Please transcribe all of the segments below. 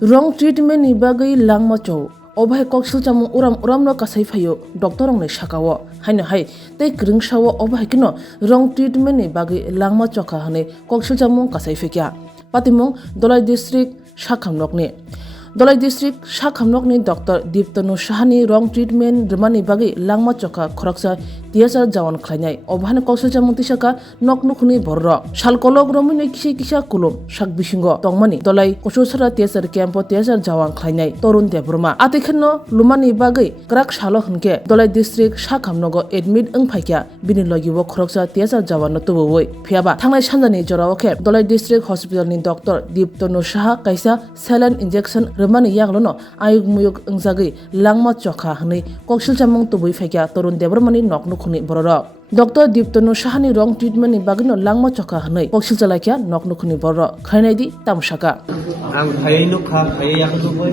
Wrong treatment ni bagai langma chow obhai koksil chamung uram no kasai phayo doctor ong ne shakawo haino hai tei kring shawo obhai kino wrong treatment ni bagai langma chokha hane koksil chamung kasai phekya patimung Dolai district Shakhamnokni Dolai district Shakhamnokni Dr. Diptanu Shahani wrong treatment remani bagai langma chokha khoraksa tiasar jawan khlainai obhane koksil chamung tisaka noknukhni borro salkolok romuni kisa kulum sak bisingo tongmani Dolai kososara tiasar campo tiasar jawan khlainai torun debruma atikhanno lumani bagai krak salo hunke Dolai district Shakhamnogo admit ongphaikya bini logibo khoraksa tiasar jawan no tuboi phiaba thangnai sanjani jorao khe Dolai district hospital ni Dr. Diptanu Shaha kaisa saline injection remani yaglono ayuk muyuk ongjagai langma chokha hne koksil chamung tubui phaikya torun debrumani noknu khuni bororo Dr. Diptanu Shahani wrong treatment ni bagino langma chokha hanai koksil chalakya noknu khuni borro khainai di tamsaka ang khaino kha khaye yakdo boy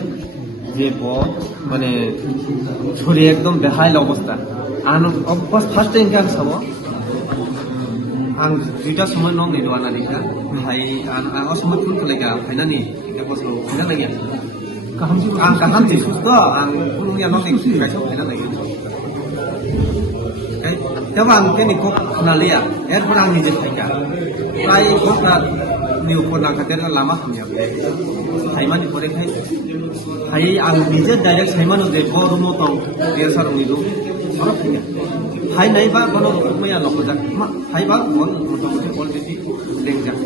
je bo মানে ছড়ি একদম বেহাল অবস্থা আন অবস্থা first time কাম সব আং দুইটা সময় নং নিদো আনা দিকা ভাই আন অসময় কোন লাগা ফাইনানি কে বসলো ফাইনা লাগা কাহাম জি সুস্থ আং পুরুলিয়া নং একটু গাইছো ফাইনা লাগা Tapi ang kini kok nalia, pun ang hijau saja. Kai kok tak niu pun ang kader lama punya. Saiman di korek hai ang hijau direct saiman udah baru motong dia sarung itu, orang punya. Hai naik ba kono punya lokal, hai ba kono motong itu kono jadi lengjak.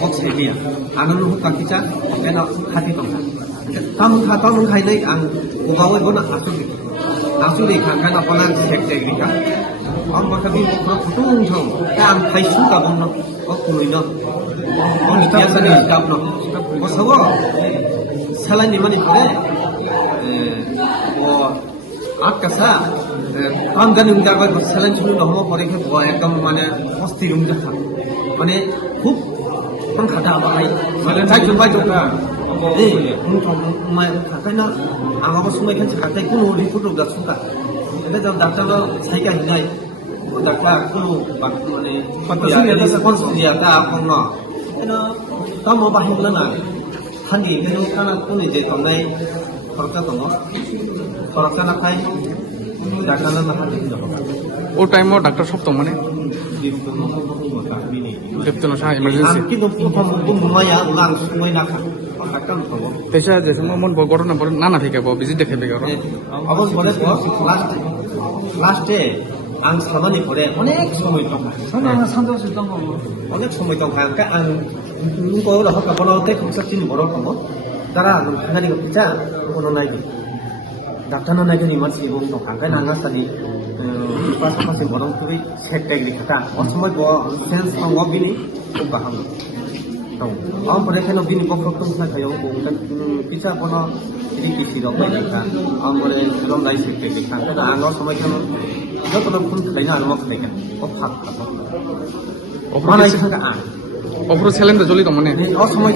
Kok sedia, anu lu kaki cak, kena hati tongkat. Kamu hai naik ang ugawe kono asal. Asli kan kan apalan sekte kita. Orang berkata kita putung jom, kan kaisu kabun no, kau kuino. Orang biasa ni kabun no. Kau sawo, salah ni mana kore? Oh, kasa, kam kan umjar kau salah cuma dah mau kore ke, oh ekam mana pasti umjar tak. Mana খুব kan kata apa hai? Saya jumpa juga. Mai kata na, angapa semua kan kata kuno report udah suka. Ada jam dokter lo saya kan hinai, dokter kuno bak mana, patutnya ada sponsor dia tak apa no. Itu kamu bahing lana, hangi itu karena kuno je tongai, korka nak kai, dokter nak hangi itu. ও time doctor সব তো মানে Diptanu Shaha emergency কিন্তু প্রথম বুমুমায়া উলাং সুমাই না doctor হবো পেশা যে মন ঘটনা পরে নানা থেকে ভিজিট দেখে বেগে অবশ্য বলে লাস্টে আং সামানি পরে অনেক সময় দং অনেক সময় দং কারণ আং নুকো রহ কাবলতে খমসাকিন বড় কম তারা খানানি পিছা কোনো নাই ডাক্তার না নাইনি মানসি বং দং কারণ আং সানি পাশাপাশি বরং তুই সেট টাইগলি খাতা অসময় সেন্স অঙ্গ বিনি খুব বাহাম দং আমপরে কেন বিনি বক্রক্তম সাখায়ও বংকান পিছা কোনো রিকিসি রক বাইকা আমপরে রম লাই সেট টাইগলি খাতা আঙ্গ সময় কেন যত ফুল খাইনা আর মক খাইকা ও ফাক খাতা মানাই থাকা আং অপর ছেলেন তো জলি তো মানে অসময়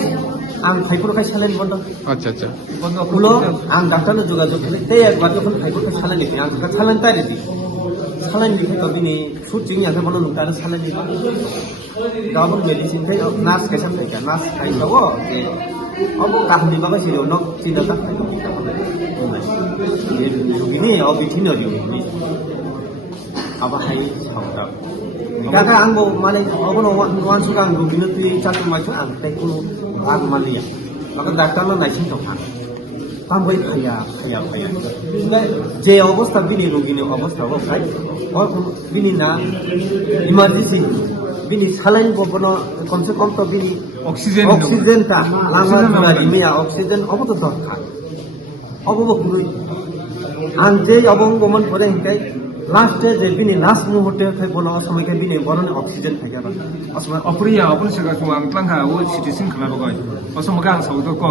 আং ফাইপুরকাই সালেন বন্ধ আচ্ছা আচ্ছা হলো আং ডাক্তারनो যোগাযোগ খালি তে একবার যখন ফাইপুরকাই সালেন দিতে আং সালেন তাই দিতে salah ni kita bini syuting yang kita mahu nukar salah ni. Kalau medicine kita nas kesan kita nas kain tahu, apa kah ni bagai sih orang Cina tak kita kita. Begini, apa Cina juga ni. Apa hai sama. Kata anggo mana, apa nuan suka anggo bini tu cakap macam ang, tapi kalau ang mana ya, maka doktor mana nasi tu kan. Tambai kaya. Je অবস্থা bini rogini অবস্থা ho kai. और bini na emergency bini saline bono komse kom to bini oxygen ta lama bari mia oxygen obo to dorkar obo kului anje obong gomon pore hinkai last je bini last muhurte thai bono সময় ke bini borone oxygen thai ba asma অপ্রিয়া আপন সেগা তো আং ক্লাংহা ও সিটিসিন খালাবো গয় অসমগা আং সাউতো ক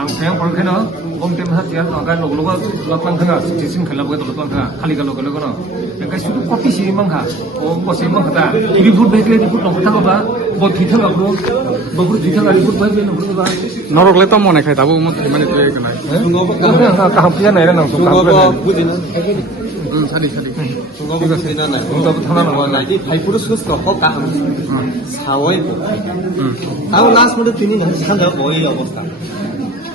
আং feng পরখেনো গম টেম হাতিয়া আগা লগলগ লক্লাংখা সিটিসিন খালাবো গয় লক্লাংখা খালি গালো গলে গনো একাই সুদু কপি সি মাংখা ও বসে মাংখা রিপোর্ট বেকলে রিপোর্ট নকথা বা ব থিথা লাগবো বগুর থিথা রিপোর্ট বাইবে নকথা বা নরকলে তো মনে খাই তাবো মানে তুই নাই কাহাম পিয়া নাই না sungobo bujinan সাদি sungobo bujinan nai sungobo thana no nai di phaipuru susto ho kaham sawoi tahu last mode tini na sanda boi অবস্থা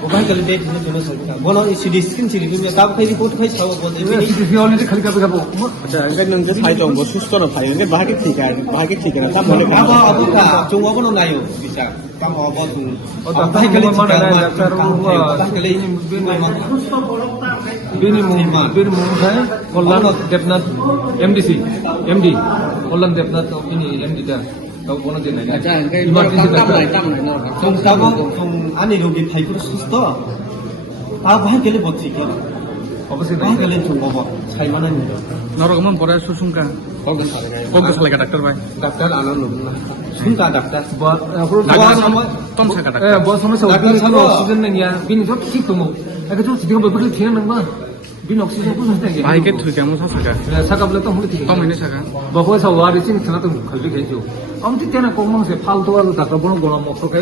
ওখানে গেলে ডেট দিনে জন্য সরকার বলো সিডি স্ক্রিন সিডি তুমি কাপ খাই রিপোর্ট খাই সাও বলতে সিটিসি অলরেডি খালি কাপে খাবো আচ্ছা আঙ্কে নংকে সাই দং বো সুস্থ না ফাই আঙ্কে বাহাকে ঠিক না তা মনে আবো আবো কা জং আবো নাইও বিশা কাম আবো তুই ওটা তাই খালি মানে ডাক্তার গেলে বিনি মুং খাই কল্যাণ দেবনাথ এমডিসি এমডি কল্যাণ দেবনাথ বিনি এমডি টা তাও কোনো দিন নাই আচ্ছা আঙ্কে ইমার্জেন্সি ডাক্তার 좀 따고 좀 안에 여기 파이프로 썼어. 아, ভাইকেলে বলছি কেন? অবশ্যই ভাইকেলে 좀 먹어. 살만한 일. নরকমন পরে সুসুমকা কত সালে ডাক্তার ভাই ডাক্তার আনো না. 순가 ডাক্তার. tom saka 예, ডাক্তার 뭐 সমস্যা ডাক্তার 없는 ছাড়ো। 거 없으면 그냥 비니 좀 킥도 뭐. 이거 좀 지금 뭐 그렇게 되는 거. 비니 없으면 무슨 생각이? ভাইকে থুই কেমন সাকা 사과블레 또 물이 tom ini saka 먹어서 와리 찐 하나도 걸리 괜죠. 아무튼 때나 공무원세 팔도와도 닦아 보는 거나 뭐 그렇게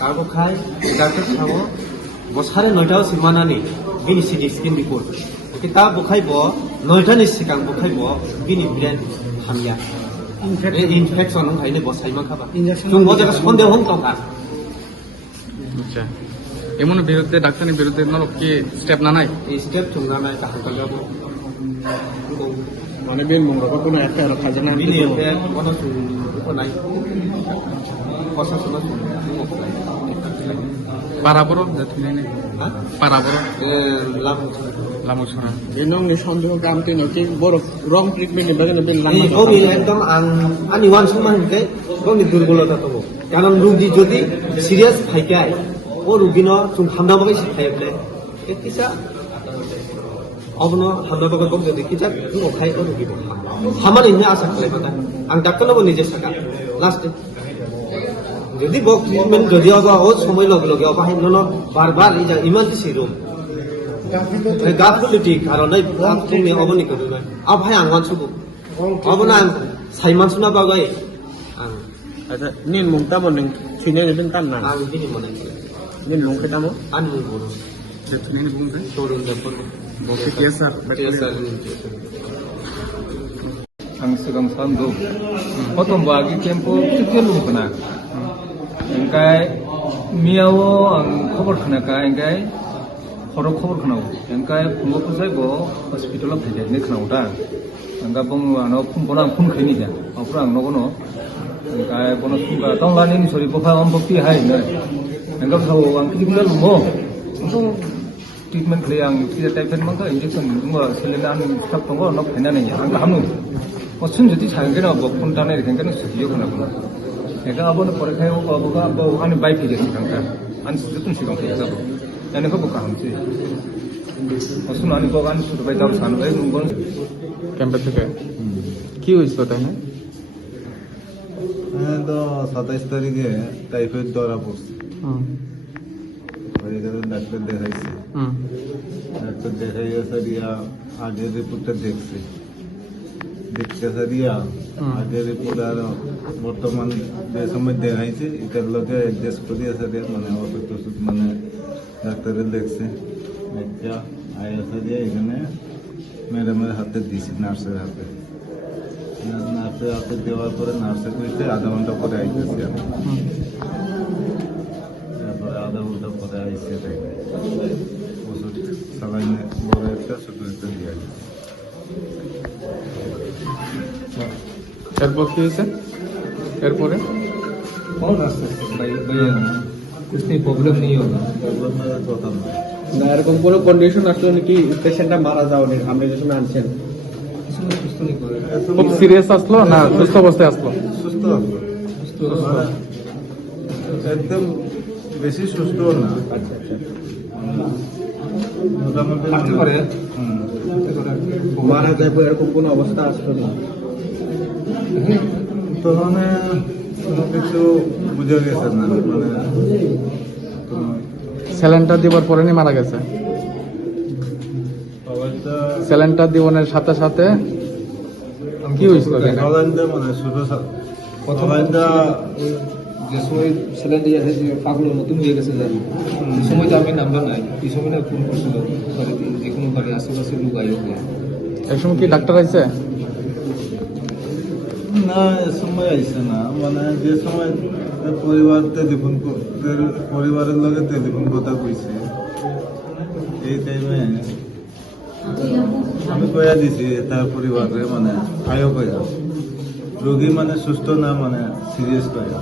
কাগো খাই ডাক্তার ছাড়ো. বছরে 9টাও সিমানানি. বিনি সিডি স্ক্রিন রিপোর্ট. কিতা বখাইব 9টানি সিকাং বখাইব বিনি ব্রেন হামিয়া. ইনফেকশন হাইনে বসাইমা খাবা. 좀 뭐제가 손대 홍도가. আচ্ছা এমন বিরুদ্ধে ডাক্তারের বিরুদ্ধে নরক কি স্টেপ না নাই 이 스텝 좀 남아야 가하려고. মানে বেন মংরা বা কোনো একটা আর খাজা না বিনি 옆에 어느 좀 이거 나이. 버섯은 좀 없어요. পারাবর থুই নাই 아? পারাবর 라브. লামছরা এনং নি সন্দেহ কামতে নকি বড় রং ট্রিটমেন্ট এবারে বেন লাম 이 거기 একদম 아니 완수만인데 거기 দুর্বলতা তো কারণ রোগী যদি সিরিয়াস থাকে ও রোগীনো 좀 함담하기 시작해 কিছা 어느 함담하고 좀 যদি কিছা 좀 খাই ও রোগী হামার ইনে আশা করে কথা আং ডাক্তারও নিজে থাকা লাস্ট যদি বক ট্রিটমেন্ট যদি আবার ও সময় লগে লগে অবাহিন ন বারবার এই যে ইমার্জেন্সি রুম গাফিলিটি কারণে তুমি অবনি করবে আভাই আঙ্গান সুবু অবনা সাইমান সুনা বাগাই আচ্ছা নিন মুংতা বন থিনে বেন তান না আং বিনি মনে নিন লং খেতামো আনি বড় থুই নাই বুঝে তোরুন দেপন বসে কি স্যার 강수강 산도 어떤 뭐하기 캠프 특별로 그나 그러니까 미야오 안 커버 하나가 그러니까 허로 커버 하나고 그러니까 분고 부서고 호스피탈로 되게 내 하나오다 그러니까 봉 안어 품보나 품 괜히냐 앞으로 안 나고노 그러니까 보너 품가 동라니 소리 보파 엄법이 하이네 그러니까 저 왕기들 뭐 무슨 ट्रीटमेंट के लिए आंग किसी टाइप में मंगा इंजेक्शन मंगा सेलेना आंग सब पंगो नॉक फैना नहीं है आंग हमनु और सुन जति छांगे ना बकुन टाने रखेंगे ना सुधियो खना खना एका अब न पर खायो अब का अब आने बाइक के जैसे कंका आन सुतुन सिगम के सब यानी को बुका हमसे और सुन आने को आन सुत बाई दाव सान बाई नुगन ক্যাম্পে থেকে কি হইছিল তাই না হ্যাঁ তো 27 তারিখে টাইফয়েড ধরা পড়ছে ডাক্তার দেখাইছে ডাক্তার দেখাইয়া সারিয়া আগের রিপোর্টটা দেখছে দেখতে সারিয়া আগের রিপোর্ট আর বর্তমান যে সময় দেখাইছে এটার লোকে অ্যাডজাস্ট করিয়া সারিয়া মানে ওষুধ টষুধ মানে ডাক্তারের দেখছে দেখা আয়া সারিয়া এখানে ম্যাডামের হাতে দিছি নার্সের হাতে নার্সের হাতে দেওয়ার পরে নার্সে কইতে আধা ঘন্টা পরে আইতেছি আমি আধা ঘন্টা পরে আইসে ওষুধ সালাইনে বড় একটা ছোট একটা দিয়ে এরপর কি হয়েছে এরপরে कौन रास्ते भाई भैया कुछ नहीं प्रॉब्लम नहीं होगा প্রবলেমের কথা না না এরকম কোনো কন্ডিশন আসলে নাকি পেশেন্টটা মারা যাওনি আপনি যে সময় আনছেন इसमें कुछ तो नहीं करेगा খুব সিরিয়াস আসলো না সুস্থ অবস্থায় আসলো সুস্থ একদম বেশি সুস্থ না মোটামুটি হাঁটতে পারে মারা যাবে এরকম কোনো অবস্থা আসলো না তখন কোনো কিছু বুঝে গেছে না মানে স্যালাইনটা দিবার পরে নি মারা গেছে সবাইটা স্যালাইনটা দিবনের সাথে সাথে কি হয়েছিল সবাইটা মানে শুধু সবাইটা যে সময় সিলিন্ডার আছে যে পাগল নতুন হয়ে গেছে জানি এই সময় তো আমি নাম্বার নাই এই সময় না ফোন করছিল যে কোনো বাড়ি আশেপাশে লোক আইও এই সময় কি ডাক্তার আইছে না এ সময় আইসে না মানে যে সময় পরিবারের লগে টেলিফোন কথা কইছে এই টাইমে আমি কয়া দিছি তার পরিবারে মানে আয়ো কয়া রোগী মানে সুস্থ না মানে সিরিয়াস কয়া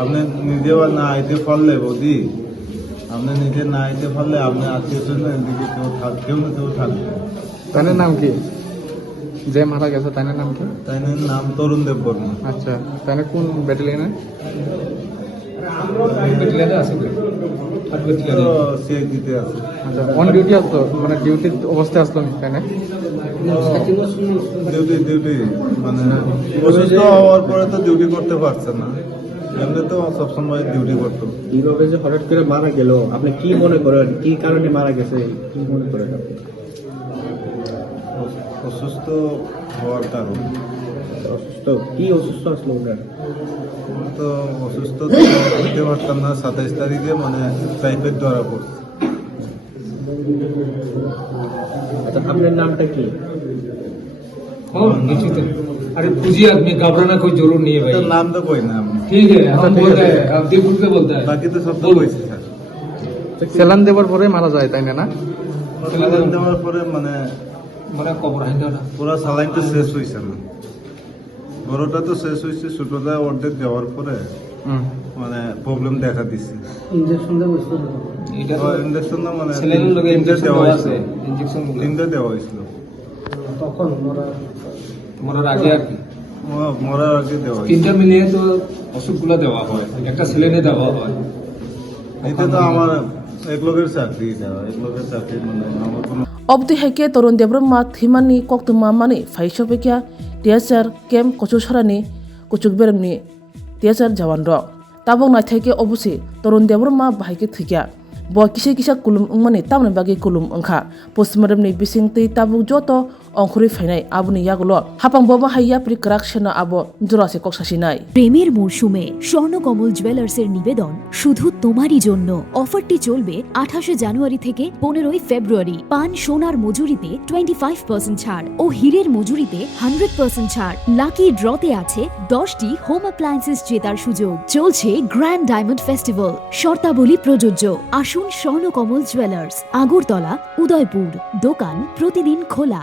আপনি নিজে না আইতে পারলে বৌদি আপনি নিজে না আইতে পারলে আপনি আত্মীয় স্বজন দিকে কেউ না কেউ থাকবে। তার নাম কি যে মারা গেছে তার নাম কি? তাই নাম তরুণ দেব বর্মা। আচ্ছা, তাই কোন ব্যাটালিয়নে? সিআইডিতে আছে। আচ্ছা, অন ডিউটি আসতো মানে ডিউটির অবস্থায় আসতো তাই না? ডিউটি মানে অসুস্থ হওয়ার পরে তো ডিউটি করতে পারছে না, এমনি তো সবসময় ডিউটি করতো। কিভাবে যে হঠাৎ করে মারা গেল আপনি কি মনে করেন, কি কারণে মারা গেছে কি মনে করেন আপনি? অসুস্থ হওয়ার কারণ অসুস্থ কি অসুস্থ আসলো ওনার? তো অসুস্থ হতে পারতাম না, 27 তারিখে মানে টাইফয়েড ধরা পড়ছে। আচ্ছা, আপনার নামটা কি? अरे पूछिए आदमी, घबराना कोई जरूर नहीं है भाई। তো নাম তো কই না আমি, ठीक है, हम बोलते हैं, आप दिल से बोलते हैं। বাকি তো সব তো কইছি স্যার। সেলান দেওয়ার পরে মারা যায় তাই না? স্যালাইন দেওয়ার পরে মানে মানে কবর হাই দাও না। পুরো স্যালাইন তো শেষ হয়েছে না, বড়টা তো শেষ হয়েছে, ছোটটা অর্ধেক দেওয়ার পরে মানে প্রবলেম দেখা দিচ্ছে। এটা তো ইঞ্জেকশন না মানে সেলেনের লগে ইনজেকশন দেওয়া দেওয়া হয়েছিল, আছে, ইনজেকশন গুলো 3টা দেওয়া হয়েছিল। মরার আগে আর কি মরার আগে দেওয়া হয়েছিল। 3টা মিলিয়ে তো ওষুধগুলো দেওয়া হয়, একটা সেলেনে দেওয়া হয়। এটা তো আমার এক লোকের চাকরি দেওয়া, এক লোকের চাকরি মানে আমার কোনো Obdi haike torun debrma thimani koktuma mani faishopekia tiasar kem kochusharani kuchuk beremni tiasar jawan ro tabong na theke obusi torun debrma bahike thikya bo kise kisa kulum ungmani tamne bagi kulum ongkha postmortem ni bising tei tabuk joto অংখরি ফাইনাই আবুনি ইয়াগুলো হাপাং বাবা হাইয়া প্রিক্রাক সেনা আবো জোরাসে কক্সাসিনাই প্রেমের মরশুমে স্বর্ণকমল জুয়েলার্সের নিবেদন শুধু তোমারই জন্য। অফারটি চলবে 28 জানুয়ারি থেকে 15 ফেব্রুয়ারি। পান সোনার মজুরিতে 25% ছাড় ও হীরের মজুরিতে 100% ছাড়। লাকি ড্রতে আছে 10টি হোম অ্যাপ্লায়েন্সেস জেতার সুযোগ। চলছে গ্র্যান্ড ডায়মন্ড ফেস্টিভ্যাল, শর্তাবলী প্রযোজ্য। আসুন স্বর্ণকমল জুয়েলার্স, আগরতলা, উদয়পুর। দোকান প্রতিদিন খোলা।